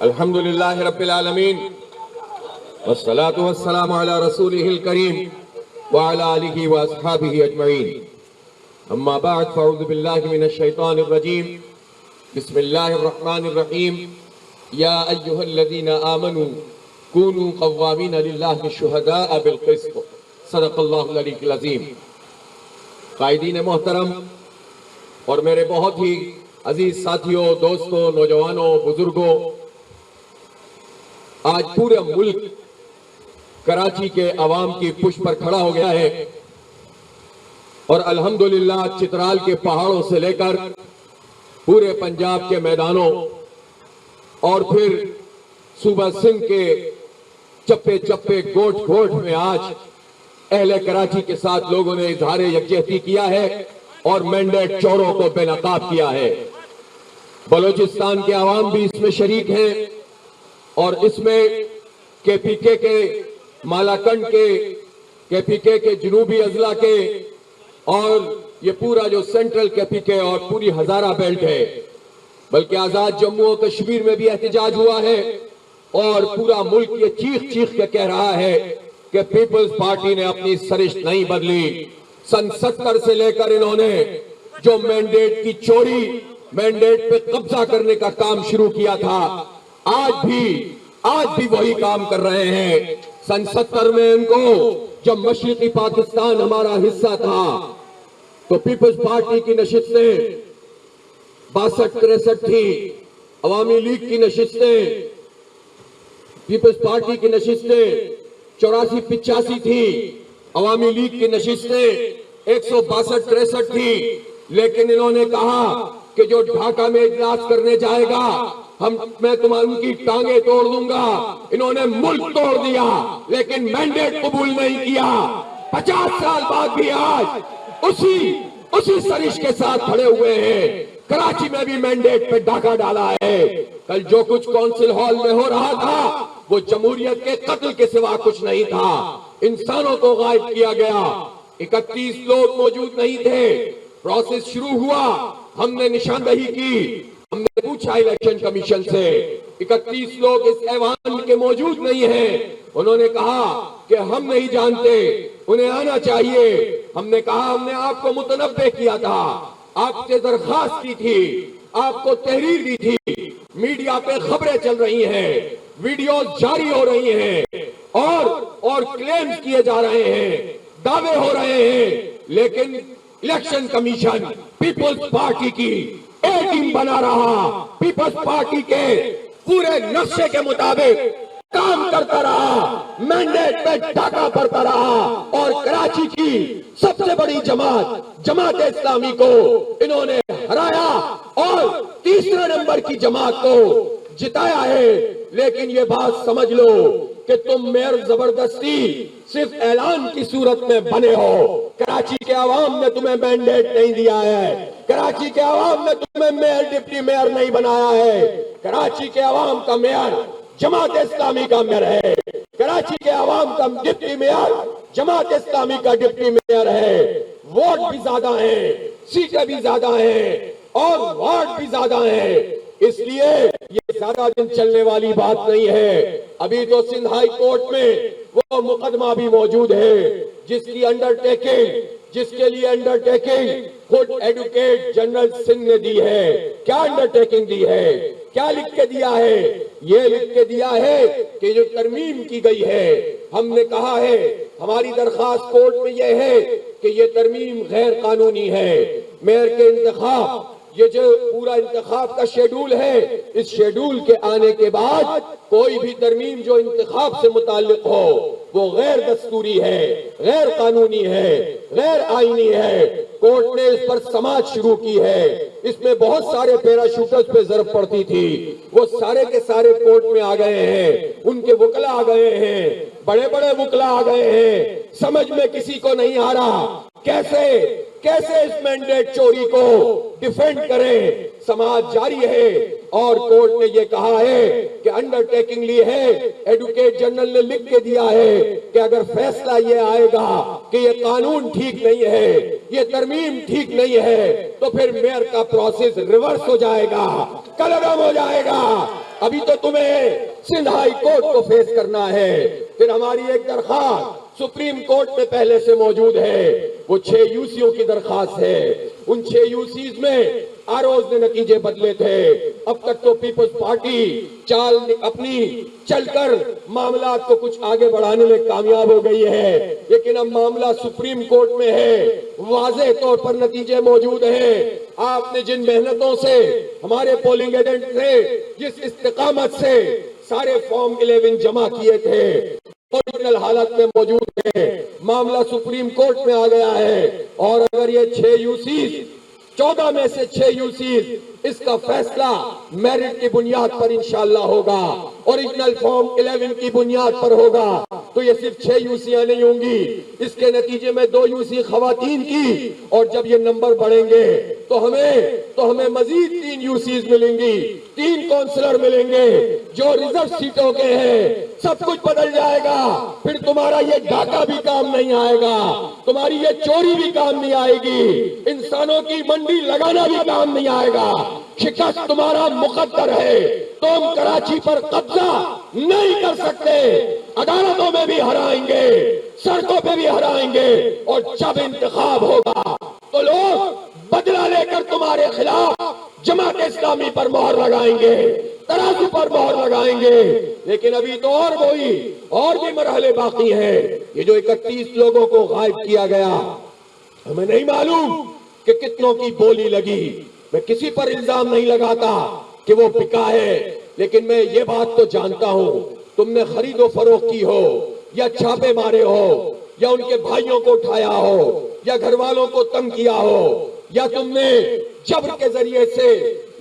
الحمد لله رب العالمين والصلاة والسلام على رسوله الكريم وعلى آله وأصحابه أجمعين. أما بعد فأعوذ بالله من الشيطان الرجيم. بسم الله الرحمن الرحيم. يا أيها الذين آمنوا كونوا قوامين لله شهداء بالقسط. صدق الله العلي العظيم. قائدین محترم اور میرے بہت ہی عزیز ساتھیوں، دوستوں، نوجوانوں، بزرگوں، آج پورے ملک کراچی کے عوام کی پشت پر کھڑا ہو گیا ہے اور الحمدللہ چترال کے پہاڑوں سے لے کر پورے پنجاب کے میدانوں اور پھر صوبہ سندھ کے چپے چپے گوٹ گوٹ میں آج اہل کراچی کے ساتھ لوگوں نے اظہار یکجہتی کیا ہے اور مینڈیٹ چوروں کو بے نقاب کیا ہے. بلوچستان کے عوام بھی اس میں شریک ہیں اور اس میں کے پی کے مالاکنڈ کے پی کے جنوبی اضلاع کے اور یہ پورا جو سینٹرل کے پی کے اور پوری ہزارہ بیلٹ ہے، بلکہ آزاد جموں و کشمیر میں بھی احتجاج ہوا ہے اور پورا ملک یہ چیخ چیخ کے کہہ رہا ہے کہ پیپلز پارٹی نے اپنی سرشت نہیں بدلی. سن 70 سے لے کر انہوں نے جو مینڈیٹ کی چوری، مینڈیٹ پہ قبضہ کرنے کا کام شروع کیا تھا، آج بھی وہی کام کر رہے ہیں. سن 70 میں ان کو جب مشرقی پاکستان ہمارا حصہ تھا تو پیپلز پارٹی کی نشستیں 62-63 تھی، عوامی لیگ کی نشستیں، پیپلز پارٹی کی نشستیں 84-85 تھی، عوامی لیگ کی نشستیں 162-63 تھی. لیکن انہوں نے کہا کہ جو ڈھاکہ میں اجلاس کرنے جائے گا میں تمہاری کی ٹانگیں توڑ دوں گا. انہوں نے ملک توڑ دیا لیکن مینڈیٹ قبول نہیں کیا. 50 سال بعد بھی آج اسی سرش کے ساتھ کھڑے ہوئے ہیں. کراچی میں بھی مینڈیٹ پہ ڈاکہ ڈالا ہے. کل جو کچھ کونسل ہال میں ہو رہا تھا وہ جمہوریت کے قتل کے سوا کچھ نہیں تھا. انسانوں کو غائب کیا گیا. 31 لوگ موجود نہیں تھے. پروسیس شروع ہوا، ہم نے نشاندہی کی، ہم نے پوچھا الیکشن کمیشن سے 31 لوگ اس ایوان کے موجود نہیں ہیں. انہوں نے کہا کہ ہم نہیں جانتے، انہیں آنا چاہیے. ہم نے کہا ہم نے آپ کو متنبہ کیا تھا، آپ سے درخواست کی تھی، آپ کو تحریر دی تھی. میڈیا پہ خبریں چل رہی ہیں، ویڈیوز جاری ہو رہی ہیں اور کلیمز کیے جا رہے ہیں، دعوے ہو رہے ہیں، لیکن الیکشن کمیشن پیپلز پارٹی کی اے ٹیم بنا رہا، پیپلز پارٹی کے پورے نقشے کے مطابق کام کرتا رہا، مینڈیٹ پہ ڈاکہ پڑتا رہا اور کراچی کی سب سے بڑی جماعت اسلامی کو انہوں نے ہرایا اور تیسرے نمبر کی جماعت کو جتایا ہے. لیکن یہ بات سمجھ لو کہ تم میئر زبردستی صرف اعلان کی صورت میں بنے ہو. کراچی کے عوام نے تمہیں مینڈیٹ نہیں دیا ہے. کراچی کے عوام نے تمہیں میئر ڈپٹی میئر نہیں بنایا ہے. کراچی کے عوام کا میئر جماعت اسلامی کا میئر ہے. کراچی کے عوام کا ڈپٹی میئر جماعت اسلامی کا ڈپٹی میئر ہے. ووٹ بھی زیادہ ہیں، سیٹیں بھی زیادہ ہیں اور وارڈ بھی زیادہ ہیں. اس لیے یہ زیادہ دن چلنے والی بات نہیں ہے. ابھی تو سندھ ہائی کورٹ میں وہ مقدمہ بھی موجود ہے جس کے لیے انڈرٹیکنگ خود ایڈوکیٹ جنرل سندھ نے دی ہے. کیا انڈرٹیکنگ دی ہے؟ کیا لکھ کے دیا ہے؟ یہ لکھ کے دیا ہے کہ جو ترمیم کی گئی ہے، ہم نے کہا ہے، ہماری درخواست کورٹ میں یہ ہے کہ یہ ترمیم غیر قانونی ہے. میئر کے انتخاب، یہ جو پورا انتخاب کا شیڈول ہے، اس شیڈول کے آنے کے بعد کوئی بھی ترمیم جو انتخاب سے متعلق ہو وہ غیر دستوری ہے، غیر قانونی ہے، غیر آئینی ہے. کورٹ نے اس پر سماعت شروع کی ہے. اس میں بہت سارے پیراشوٹرز پہ ضرب پڑتی تھی، وہ سارے کے سارے کورٹ میں آ گئے ہیں. ان کے وکلا آ گئے ہیں، بڑے بڑے وکلا آ گئے ہیں. سمجھ میں کسی کو نہیں آ رہا کیسے اس مینڈیٹ چوری کو ڈیفینڈ کریں. سماعت جاری ہے اور کورٹ نے یہ کہا ہے کہ انڈر ٹیکنگ لی ہے، ایڈوکیٹ جنرل نے لکھ کے دیا ہے کہ اگر فیصلہ یہ آئے گا کہ یہ قانون ٹھیک نہیں ہے، یہ ترمیم ٹھیک نہیں ہے، تو پھر میئر کا پروسیس ریورس ہو جائے گا، قلعم ہو جائے گا۔ ابھی تو تمہیں سندھ ہائی کورٹ کو فیس کرنا ہے۔ پھر ہماری ایک درخواست سپریم کورٹ میں پہلے سے موجود ہے، وہ 6 یوسیوں کی درخواست ہے۔ ان 6 یوسیز میں آروز نے نتیجے بدلے تھے۔ اب تک تو پیپلز پارٹی اپنی چل کر معاملات کو کچھ آگے بڑھانے میں کامیاب ہو گئی ہے، لیکن اب معاملہ سپریم کورٹ میں ہے، واضح طور پر نتیجے موجود ہیں۔ آپ نے جن محنتوں سے، ہمارے پولنگ ایجنٹ سے، جس استقامت سے سارے فارم 11 جمع کیے تھے، اوریجنل حالت میں موجود ہے۔ معاملہ سپریم کورٹ میں آ گیا ہے، اور اگر یہ 6 یوسیز 14 میں سے 6 یوسیز اس کا فیصلہ میرٹ کی بنیاد پر انشاءاللہ ہوگا، اوریجنل فارم 11 کی بنیاد پر ہوگا، تو یہ صرف 6 یوسیاں نہیں ہوں گی، اس کے نتیجے میں 2 یوسی خواتین کی، اور جب یہ نمبر بڑھیں گے تو ہمیں مزید 3 یوسیز ملیں گی، 3 کونسلر ملیں گے جو ریزرو سیٹوں کے ہیں۔ سب کچھ بدل جائے گا، پھر تمہارا یہ ڈاکہ بھی کام نہیں آئے گا، تمہاری یہ چوری بھی کام نہیں آئے گی، انسانوں کی منڈی لگانا بھی کام نہیں آئے گا۔ شکست تمہارا مقدر ہے، تم کراچی پر قبضہ نہیں کر سکتے، عدالتوں میں بھی ہرائیں گے، سڑکوں پہ بھی ہرائیں گے، اور جب انتخاب ہوگا تو لوگ بدلہ لے کر تمہارے خلاف جماعت اسلامی پر مہر لگائیں گے، ترازو پر مہر لگائیں گے۔ لیکن ابھی تو اور بھی مرحلے باقی ہیں۔ یہ جو 31 لوگوں کو غائب کیا گیا، ہمیں نہیں معلوم کہ کتنوں کی بولی لگی، میں کسی پر الزام نہیں لگاتا کہ وہ بکا ہے، لیکن میں یہ بات تو جانتا ہوں، تم نے خرید و فروخت کی ہو، یا چھاپے مارے ہو، یا ان کے بھائیوں کو اٹھایا ہو، یا گھر والوں کو تنگ کیا ہو، یا تم نے جبر کے ذریعے سے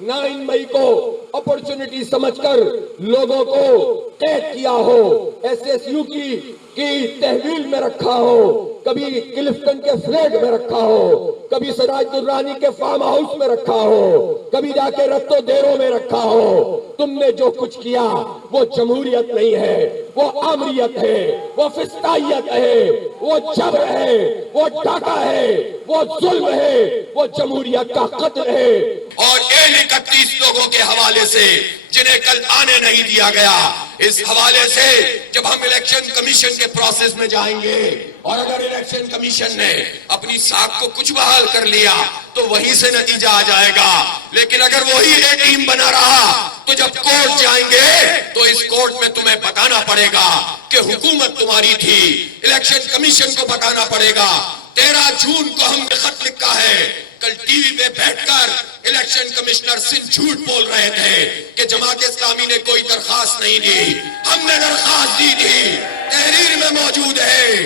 9 مئی کو اپورچونٹی سمجھ کر لوگوں کو قید کیا ہو، ایس ایس یو کی تحویل میں رکھا ہو، کبھی کلفٹن کے فلیٹ میں رکھا ہو، کبھی سراج درانی کے فارم ہاؤس میں رکھا ہو، کبھی جا کے رتو دیروں میں رکھا ہو۔ تم نے جو کچھ کیا وہ جمہوریت نہیں ہے، وہ آمریت ہے، وہ فسطائیت ہے، وہ جبر ہے، وہ ڈاکہ ہے، وہ ظلم ہے، وہ جمہوریت کا قتل ہے۔ اور ان 31 لوگوں کے حوالے سے جنہیں کل آنے نہیں دیا گیا، اس حوالے سے جب ہم الیکشن کمیشن کے پروسیس میں جائیں گے، اور اگر الیکشن کمیشن نے اپنی ساکھ کو کچھ بحال کر لیا تو وہیں سے نتیجہ آ جائے گا، لیکن اگر وہی ایک ٹیم بنا رہا تو جب کورٹ جائیں گے تو اس کورٹ میں تمہیں بتانا پڑے گا کہ حکومت تمہاری تھی، الیکشن کمیشن کو بتانا پڑے گا۔ 13 جون کو ہم نے خط لکھا ہے، کل ٹی وی پہ بیٹھ کر الیکشن کمشنر سندھ جھوٹ بول رہے تھے کہ جماعت اسلامی نے کوئی درخواست نہیں دی، ہم نے درخواست دی تھی، تحریر میں موجود ہے،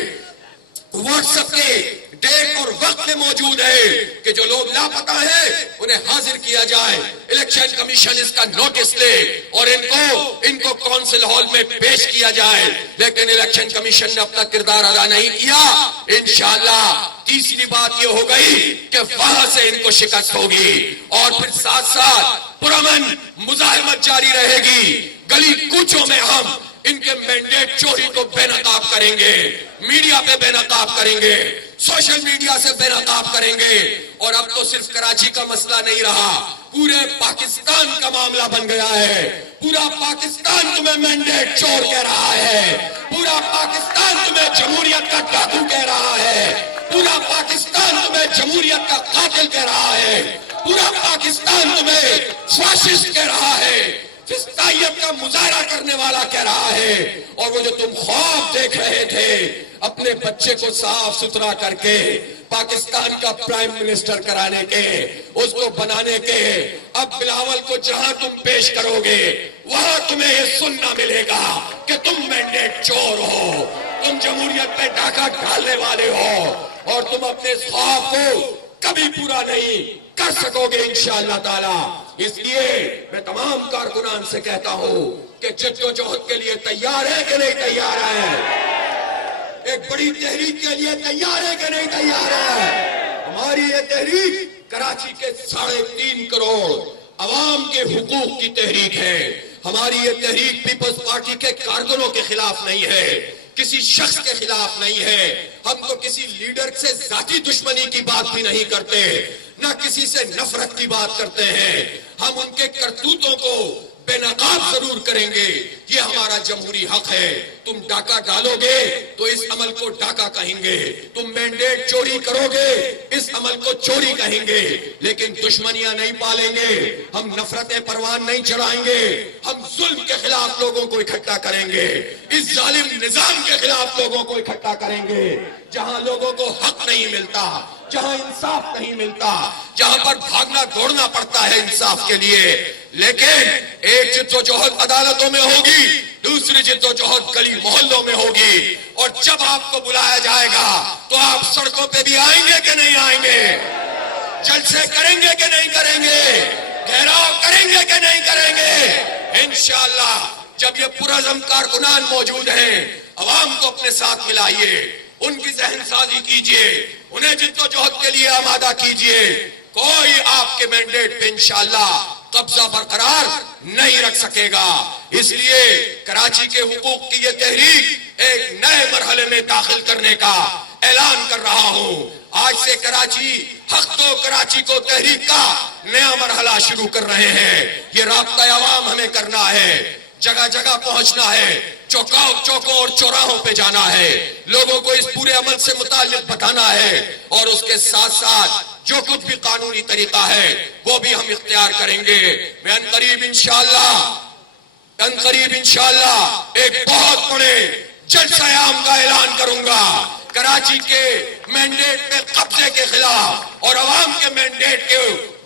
واٹس ایپ کے ڈیٹ اور وقت میں موجود ہے کہ جو لوگ لاپتہ ہیں انہیں حاضر کیا جائے، الیکشن کمیشن اس کا نوٹس لے اور ان کو کونسل ہال میں پیش کیا جائے، لیکن الیکشن کمیشن نے اپنا کردار ادا نہیں کیا۔ انشاءاللہ تیسری بات یہ ہو گئی کہ وہاں سے ان کو شکست ہوگی، اور پھر ساتھ ساتھ پرامن مزاحمت جاری رہے گی، گلی کوچوں میں ہم ان کے مینڈیٹ چوری کو بے نقاب کریں گے، میڈیا پہ بے نقاب کریں گے، سوشل میڈیا سے بے نقاب کریں گے، اور اب تو صرف کراچی کا مسئلہ نہیں رہا، پورے پاکستان کا معاملہ بن گیا ہے۔ پورا پاکستان تمہیں مینڈیٹ چور کہہ رہا ہے، پورا پاکستان تمہیں جمہوریت کا ڈاکو کہہ رہا ہے، پورا پاکستان تمہیں جمہوریت کا قاتل کہہ رہا ہے، پورا پاکستان تمہیں فاشسٹ کہہ رہا ہے، فسطائیت کا مظاہرہ کرنے والا کہہ رہا ہے۔ اور وہ جو تم خواب دیکھ رہے تھے اپنے بچے کو صاف ستھرا کر کے پاکستان کا پرائم منسٹر کرانے کے، اس کو بنانے کے، اب بلاول کو جہاں تم پیش کرو گے وہاں تمہیں یہ سننا ملے گا کہ تم مینڈیٹ چور ہو، تم جمہوریت پہ ڈاکہ ڈالنے والے ہو، اور تم اپنے خواب کو کبھی پورا نہیں کر سکو گے انشاءاللہ تعالی۔ اس لیے میں تمام کارکنان سے کہتا ہوں کہ جد و جہد کے لیے تیار ہے کہ نہیں تیار ہے؟ ایک بڑی تحریک کے لیے تیار ہے کہ نہیں تیار ہے؟ ہماری یہ تحریک کراچی کے 3.5 کروڑ عوام کے حقوق کی تحریک ہے. ہماری یہ تحریک پیپلز پارٹی کے کارکنوں کے خلاف نہیں ہے, کسی شخص کے خلاف نہیں ہے. ہم تو کسی لیڈر سے ذاتی دشمنی کی بات بھی نہیں کرتے, نہ کسی سے نفرت کی بات کرتے ہیں. ہم ان کے کرتوتوں کو بے نقاب ضرور کریں گے, یہ ہمارا جمہوری حق ہے. تم ڈاکہ ڈالو گے تو اس عمل کو ڈاکہ کہیں گے, تم مینڈیٹ چوری کرو گے اس عمل کو چوری کہیں گے, لیکن دشمنیاں نہیں پالیں گے, ہم نفرتیں پروان نہیں چڑھائیں گے. ہم ظلم کے خلاف لوگوں کو اکٹھا کریں گے, اس ظالم نظام کے خلاف لوگوں کو اکٹھا کریں گے. جہاں لوگوں کو حق نہیں ملتا, جہاں انصاف نہیں ملتا, جہاں پر بھاگنا دوڑنا پڑتا ہے انصاف کے لیے, لیکن ایک جد و جہد عدالتوں میں ہوگی, دوسری جد و جہد گلی محلوں میں ہوگی. اور جب آپ کو بلایا جائے گا تو آپ سڑکوں پہ بھی آئیں گے کہ نہیں آئیں گے, جلسے کریں گے کہ نہیں کریں گے, گھیراؤ کریں گے کہ نہیں کریں گے. انشاءاللہ جب یہ پرعزم کارکنان موجود ہیں, عوام کو اپنے ساتھ ملائیے, ان کی ذہن سازی کیجئے, انہیں جد و جہد کے لیے آمادہ کیجئے. کوئی آپ کے مینڈیٹ پہ انشاءاللہ قبضہ برقرار نہیں رکھ سکے گا. اس لیے کراچی کے حقوق کی یہ تحریک ایک نئے مرحلے میں داخل کرنے کا اعلان کر رہا ہوں. آج سے کراچی حق تو کراچی کو تحریک کا نیا مرحلہ شروع کر رہے ہیں. یہ رابطہ عوام ہمیں کرنا ہے, جگہ جگہ پہنچنا ہے, چوکوں اور چوراہوں پہ جانا ہے, لوگوں کو اس پورے عمل سے متعلق بتانا ہے, اور اس کے ساتھ ساتھ جو کچھ بھی قانونی طریقہ ہے وہ بھی ہم اختیار کریں گے. میں عنقریب انشاءاللہ ایک بہت بڑے جلسہ عام کا اعلان کروں گا کراچی کے مینڈیٹ پہ قبضے کے خلاف, اور عوام کے مینڈیٹ کے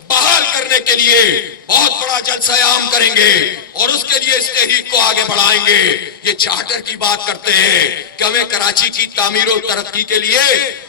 بحال کرنے کے لیے بہت بڑا جلسہ عام کریں گے, اور اس کے لیے اس تحریک کو آگے بڑھائیں گے. یہ چارٹر کی بات کرتے ہیں کہ ہمیں کراچی کی تعمیر و ترقی کے لیے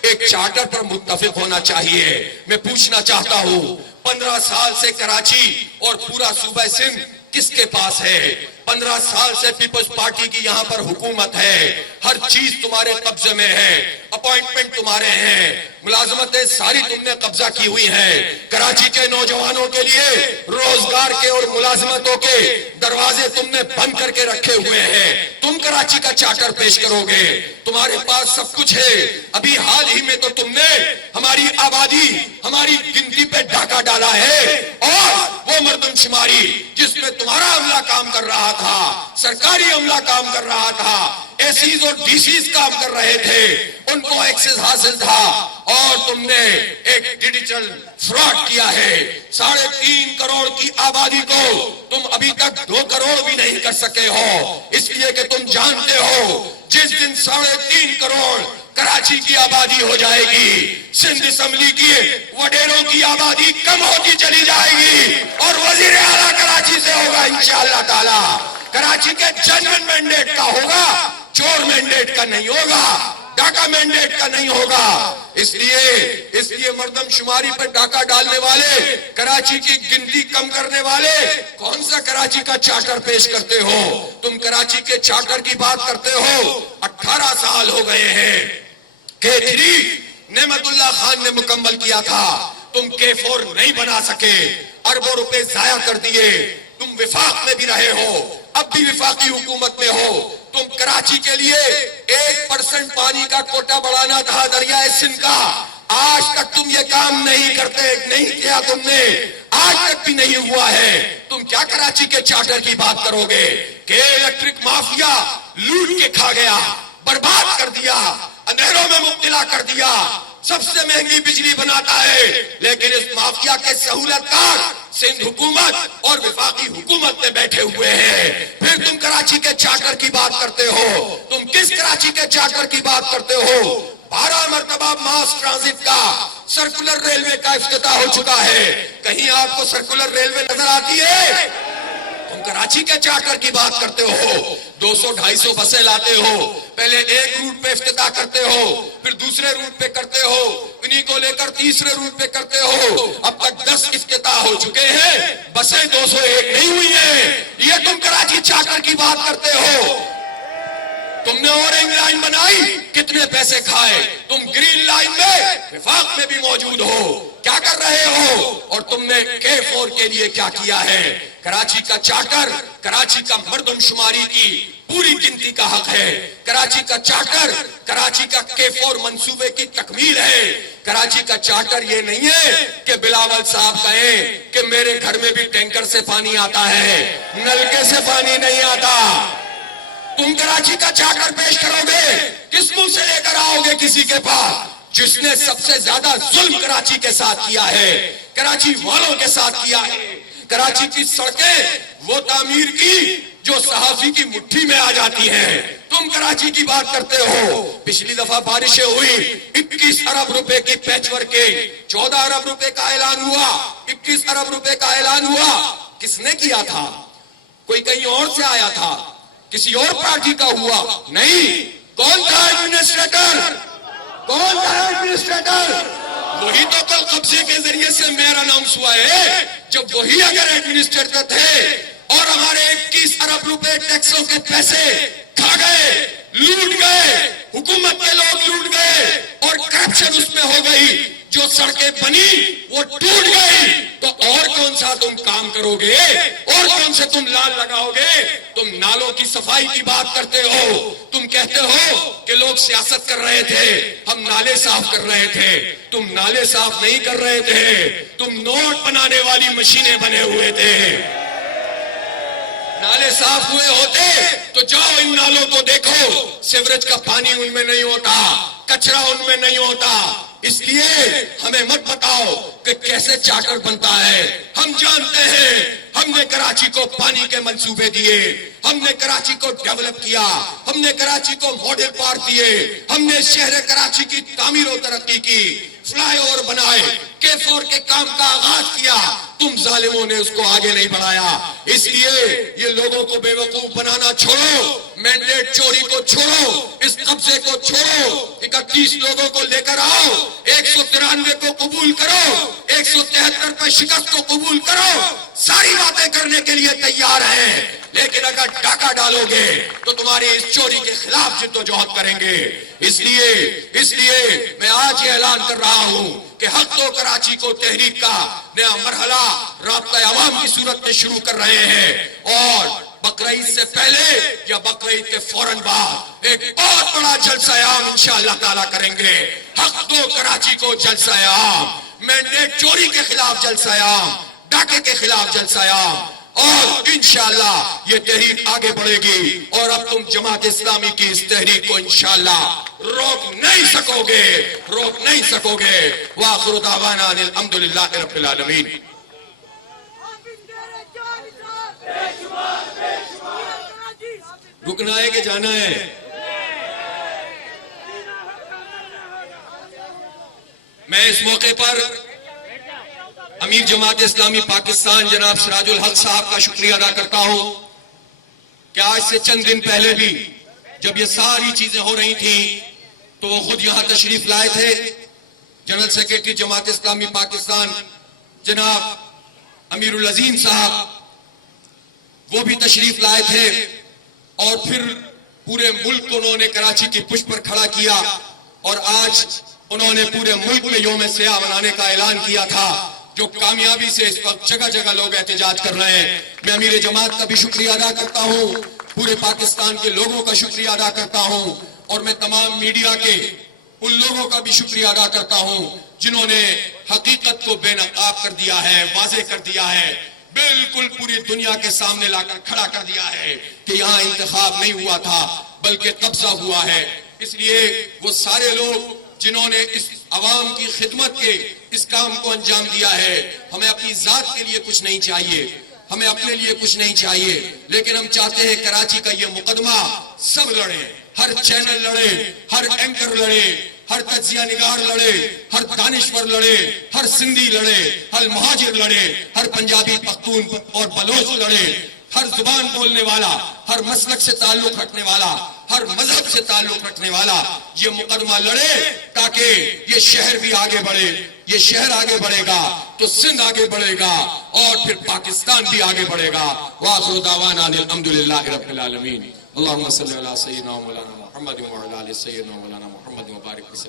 ایک چارٹر پر متفق ہونا چاہیے. میں پوچھنا چاہتا ہوں, 15 سال سے کراچی اور پورا صوبہ سندھ کس کے پاس ہے؟ 15 سال سے پیپلز پارٹی کی یہاں پر حکومت ہے, ہر چیز تمہارے قبضے میں ہے, اپوائنٹمنٹ تمہارے ہیں, ملازمتیں ساری تم نے قبضہ کی ہوئی ہیں. کراچی کے نوجوانوں کے لیے روزگار کے اور ملازمتوں کے دروازے تم نے بند کر کے رکھے ہوئے ہیں. تم کراچی کا چارٹر پیش کرو گے, تمہارے پاس سب کچھ ہے. ابھی حال ہی میں تو تم نے ہماری آبادی, ہماری گنتی پہ ڈاکہ ڈالا ہے, اور وہ مردم شماری جس میں تمہارا عملہ کام کر رہا تھا, سرکاری عملہ کام کر رہا تھا, ایسیز اور ڈی سیز کام کر رہے تھے, ان کو ایکسس حاصل تھا, اور تم نے ایک ڈیجیٹل فراڈ کیا ہے. 3.5 کروڑ کی آبادی کو تم ابھی تک 2 کروڑ بھی نہیں کر سکے ہو, اس لیے کہ تم جانتے ہو جس دن 3.5 کروڑ کراچی کی آبادی ہو جائے گی, سندھ اسمبلی کی وڈیروں کی آبادی کم ہوتی چلی جائے گی, اور وزیر اعلیٰ کراچی سے ہوگا انشاءاللہ تعالی. کراچی کے جنرل مینڈیٹ کا ہوگا, چور مینڈیٹ کا نہیں ہوگا, ڈاکہ مینڈیٹ کا نہیں ہوگا. اس لیے مردم شماری پر ڈاکہ ڈالنے والے, کراچی کی گنتی کم کرنے والے کون سا کراچی کا چارٹر پیش کرتے ہو؟ تم کراچی کے چارٹر کی بات کرتے ہو. 18 سال ہو گئے ہیں, K3 نعمت اللہ خان نے مکمل کیا تھا, تم K4 نہیں بنا سکے, اربوں روپے ضائع کر دیے. تم وفاق میں بھی رہے ہو, اب بھی وفاقی حکومت میں ہو. تم کراچی کے لیے 1% پانی کا کوٹا بڑھانا تھا دریائے سندھ کا, آج تک تم یہ کام نہیں کیا تم نے, آج تک بھی نہیں ہوا ہے. تم کیا کراچی کے چارٹر کی بات کرو گے کہ الیکٹرک مافیا لوٹ کے کھا گیا, برباد کر دیا, اندھیروں میں مبتلا کر دیا, سب سے مہنگی بجلی بناتا ہے, لیکن اس مافیا کے سہولت کار سندھ حکومت اور وفاقی حکومت میں بیٹھے ہوئے ہیں. پھر تم کراچی کے چارٹر کی بات کرتے ہو. تم کس کراچی کے چارٹر کی بات کرتے ہو؟ 12 مرتبہ ماس ٹرانزٹ کا سرکولر ریلوے کا افتتاح ہو چکا ہے, کہیں آپ کو سرکولر ریلوے نظر آتی ہے؟ تم کراچی کے چارٹر کی بات کرتے ہو, 200-250 بسیں لاتے ہو, پہلے ایک روٹ پہ افتتاح کرتے ہو, پھر دوسرے روٹ پہ کرتے ہو, انہی کو لے کر تیسرے روٹ پہ کرتے ہو. اب تک 10 افتتاح ہو چکے ہیں, بسیں 201 نہیں ہوئی ہیں. یہ تم کراچی چارٹر کی بات کرتے ہو. تم نے اورنج لائن بنائی, کتنے پیسے کھائے؟ تم گرین لائن میں وفاق میں بھی موجود ہو, کیا کر رہے ہو اور تم نے K4 کے لیے کیا کیا ہے؟ کراچی کا چارٹر کراچی کا مردم شماری کی پوری گنتی کا حق ہے. کراچی کا چارٹر کراچی کا K4 منصوبے کی تکمیل ہے. کراچی کا چارٹر یہ نہیں ہے کہ بلاول صاحب کہیں کہ میرے گھر میں بھی ٹینکر سے پانی آتا ہے، نلکے سے پانی نہیں آتا. تم کراچی کا چارٹر پیش کرو گے، کس منہ سے لے کر آؤ گے کسی کے پاس؟ جس نے سب سے زیادہ ظلم کراچی کے ساتھ کیا ہے، کراچی والوں کے ساتھ کیا ہے. کراچی کی سڑکیں وہ تعمیر کی جو صحافی کی مٹھی میں آ جاتی ہیں. تم کراچی کی بات کرتے ہو. پچھلی دفعہ بارشیں ہوئی، 21 ارب روپے کی پیچ ورک کے 14 ارب روپے کا اعلان ہوا. 21 ارب روپے کا اعلان ہوا. کس نے کیا تھا؟ کوئی کہیں اور سے آیا تھا؟ کسی اور پارٹی کا ہوا؟ نہیں. کون تھا ایڈمنسٹریٹر؟ کون تھا ایڈمنسٹریٹر؟ وہی تو کل قبضے کے ذریعے سے میئر اناؤنس ہوا ہے. جب وہی اگر ایڈمنسٹریٹر تھے اور ہمارے 21 ارب روپے ٹیکسوں کے پیسے کھا گئے، لوٹ گئے، حکومت کے لوگ لوٹ گئے اور کرپشن اس میں ہو گئی، جو سڑکیں بنی وہ ٹوٹ گئی، تو اور کون سا تم کام کرو گے؟ اور کون سے تم لال لگاؤ گے؟ تم نالوں کی صفائی کی بات کرتے ہو. تم کہتے ہو کہ لوگ سیاست کر رہے تھے، ہم نالے صاف کر رہے تھے. تم نالے صاف نہیں کر رہے تھے، تم نوٹ بنانے والی مشینیں بنے ہوئے تھے. نالے صاف ہوئے ہوتے تو جاؤ ان نالوں کو دیکھو، سیوریج کا پانی ان میں نہیں ہوتا، کچرا ان میں نہیں ہوتا. اس لیے ہمیں مت بتاؤ کہ کیسے چارٹر بنتا ہے. ہم جانتے ہیں، ہم نے کراچی کو پانی کے منصوبے دیے، ہم نے کراچی کو ڈیولپ کیا، ہم نے کراچی کو ماڈل پارک دیے، ہم نے شہر کراچی کی تعمیر و ترقی کی، فلائی اوور بنائے، K4 کے کام کا آغاز کیا. تم ظالموں نے اس کو آگے نہیں بڑھایا. اس لیے یہ لوگوں کو بے وقوف بنانا چھوڑو، مینڈیٹ چوری کو چھوڑو، اس قبضے کو چھوڑو. 31 لوگوں کو لے کر آؤ، 193 کو قبول کرو، 173 پر شکست کو قبول کرو. ساری باتیں کرنے کے لیے تیار ہیں، لیکن اگر ڈاکہ ڈالو گے تو تمہاری اس چوری کے خلاف جد و جہد کریں گے. اس لیے میں آج یہ اعلان کر رہا ہوں کہ حق تو کراچی کو تحریک کا نیا مرحلہ رابطہ عوام کی صورت میں شروع کر رہے ہیں، اور بقرعید سے پہلے یا بقرعید کے فوراً بعد ایک بہت بڑا جلسہ عام انشاءاللہ تعالیٰ کریں گے. حق دو کراچی کو جلسہ عام، مینڈیٹ چوری کے خلاف جلسہ عام، ڈاکے کے خلاف جلسہ عام، اور انشاءاللہ یہ تحریک آگے بڑھے گی. اور اب تم جماعت اسلامی کی اس تحریک کو انشاءاللہ روک نہیں سکو گے. وآخر دعوانا ان الحمدللہ رب العالمین. رکنا ہے کہ جانا ہے؟ میں اس موقع پر امیر جماعت اسلامی پاکستان جناب سراج الحق صاحب کا شکریہ ادا کرتا ہوں کہ آج سے چند دن پہلے بھی جب یہ ساری چیزیں ہو رہی تھیں تو وہ خود یہاں تشریف لائے تھے. جنرل سیکریٹری جماعت اسلامی پاکستان جناب امیر العظیم صاحب وہ بھی تشریف لائے تھے، اور پھر پورے ملک کو انہوں نے کراچی کی پشت پر کھڑا کیا، اور آج انہوں نے پورے ملک میں یوم سیاہ منانے کا اعلان کیا تھا، جو کامیابی سے اس وقت جگہ جگہ لوگ احتجاج کر رہے ہیں. میں امیر جماعت کا بھی شکریہ ادا کرتا ہوں، پورے پاکستان کے لوگوں کا شکریہ ادا کرتا ہوں، اور میں تمام میڈیا کے ان لوگوں کا بھی شکریہ ادا کرتا ہوں جنہوں نے حقیقت کو بے نقاب کر دیا ہے، واضح کر دیا ہے، بالکل پوری دنیا کے سامنے لا کر کھڑا کر دیا ہے کہ یہاں انتخاب نہیں ہوا تھا بلکہ قبضہ ہوا ہے. اس لیے وہ سارے لوگ جنہوں نے اس عوام کی خدمت کے اس کام کو انجام دیا ہے، ہمیں اپنی ذات کے لیے کچھ نہیں چاہیے، ہمیں اپنے لیے کچھ نہیں چاہیے، لیکن ہم چاہتے ہیں کراچی کا یہ مقدمہ سب لڑے، ہر چینل لڑے، ہر اینکر لڑے، ہر تجزیہ نگار لڑے، ہر دانشور لڑے، ہر سندھی لڑے، ہر مہاجر لڑے، ہر پنجابی پختون اور بلوچ لڑے، ہر زبان بولنے والا، ہر مسلک سے تعلق رکھنے والا، ہر مذہب سے تعلق رکھنے والا یہ مقدمہ لڑے، تاکہ یہ شہر بھی آگے بڑھے. یہ شہر آگے بڑھے گا تو سندھ آگے بڑھے گا، اور پھر پاکستان بھی آگے بڑھے گا. وآخر دعوانا الحمدللہ رب العالمین. اللہم صلی علی سیدنا مولانا محمد وعلی آل سیدنا مولانا محمد وبارک وسلم.